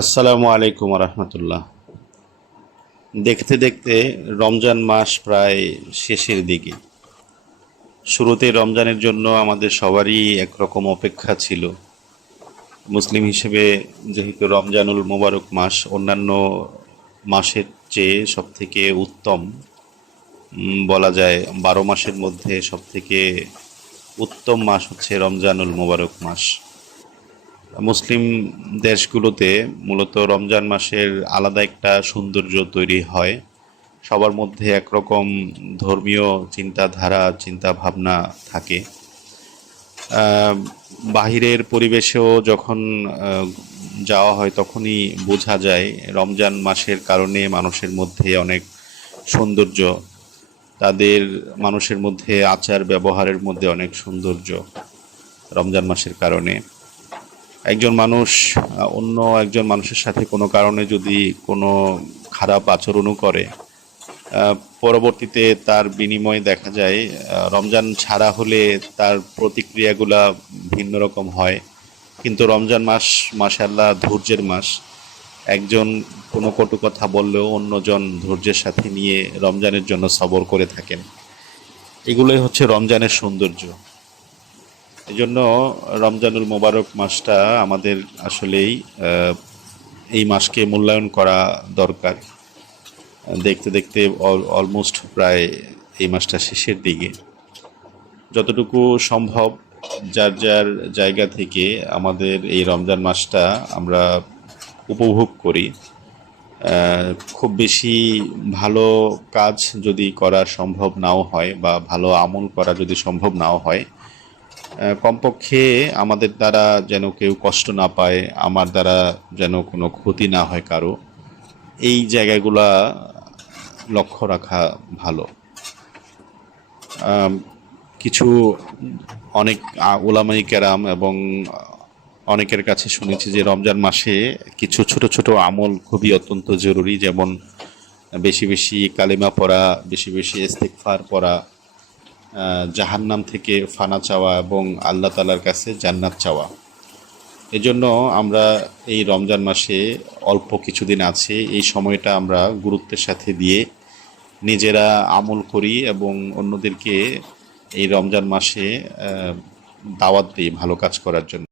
আসসালামু আলাইকুম রহমতুল্লাহ। দেখতে দেখতে রমজান মাস প্রায় শেষের দিকে। শুরুতে রমজানের জন্য আমাদের সবারই একরকম অপেক্ষা ছিল। মুসলিম হিসেবে যেহেতু রমজানুল মোবারক মাস অন্যান্য মাসের চেয়ে সবথেকে উত্তম, বলা যায় 12 মাসের মধ্যে সবথেকে উত্তম মাস হচ্ছে রমজানুল মোবারক মাস। মুসলিম দেশগুলোতে মূলত রমজান মাসের আলাদা একটা সৌন্দর্য তৈরি হয়। সবার মধ্যে একরকম ধর্মীয় চিন্তাধারা চিন্তাভাবনা থাকে। আহ, বাহিরের পরিবেশেও যখন যাওয়া হয় তখনই বোঝা যায় রমজান মাসের কারণে মানুষের মধ্যে অনেক সৌন্দর্য, তাদের মানুষের মধ্যে আচার ব্যবহারের মধ্যে অনেক সৌন্দর্য। রমজান মাসের কারণে একজন মানুষ অন্য একজন মানুষের সাথে কোনো কারণে যদি কোনো খারাপ আচরণও করে, আহ, পরবর্তীতে তার বিনিময়ে দেখা যায় রমজান ছাড়া হলে তার প্রতিক্রিয়াগুলা ভিন্ন রকম হয়। কিন্তু রমজান মাস মাশাআল্লাহ ধৈর্যের মাস। একজন কোনো কটু কথা বললেও অন্যজন ধৈর্যের সাথে নিয়ে রমজানের জন্য সবর করে থাকেন। এগুলোই হচ্ছে রমজানের সৌন্দর্য। এজন্য রমজানুল মোবারক মাসটা আমাদের আসলেই এই মাসকে মূল্যায়ন করা দরকার। দেখতে দেখতে অলমোস্ট প্রায় এই মাসটা শেষের দিকে। যতটুকু সম্ভব যার যার জায়গা থেকে আমাদের এই রমজান মাসটা আমরা উপভোগ করি। খুব বেশি ভালো কাজ যদি করা সম্ভব নাও হয় বা ভালো আমল করা যদি সম্ভব নাও হয়, কমপক্ষে আমাদের দ্বারা যেন কেউ কষ্ট না পায়, আমার দ্বারা যেন কোনো ক্ষতি না হয় কারো, এই জায়গাগুলা লক্ষ্য রাখা ভালো। আম, কিছু অনেক ওলামাই কেরাম এবং অনেকের কাছে শুনেছি যে রমজান মাসে কিছু ছোট ছোট আমল খুবই অত্যন্ত জরুরি, যেমন বেশি বেশি কালিমা পড়া, বেশি বেশি ইস্তেগফার পড়া, জাহান্নাম থেকে ফানা চাওয়া এবং আল্লাহ তালার কাছে জান্নাত চাওয়া। এজন্য আমরা এই রমজান মাসে অল্প কিছুদিন আছে, এই সময়টা আমরা গুরুত্বের সাথে দিয়ে নিজেরা আমল করি এবং অন্যদেরকে এই রমজান মাসে দাওয়াত দিই ভালো কাজ করার জন্য।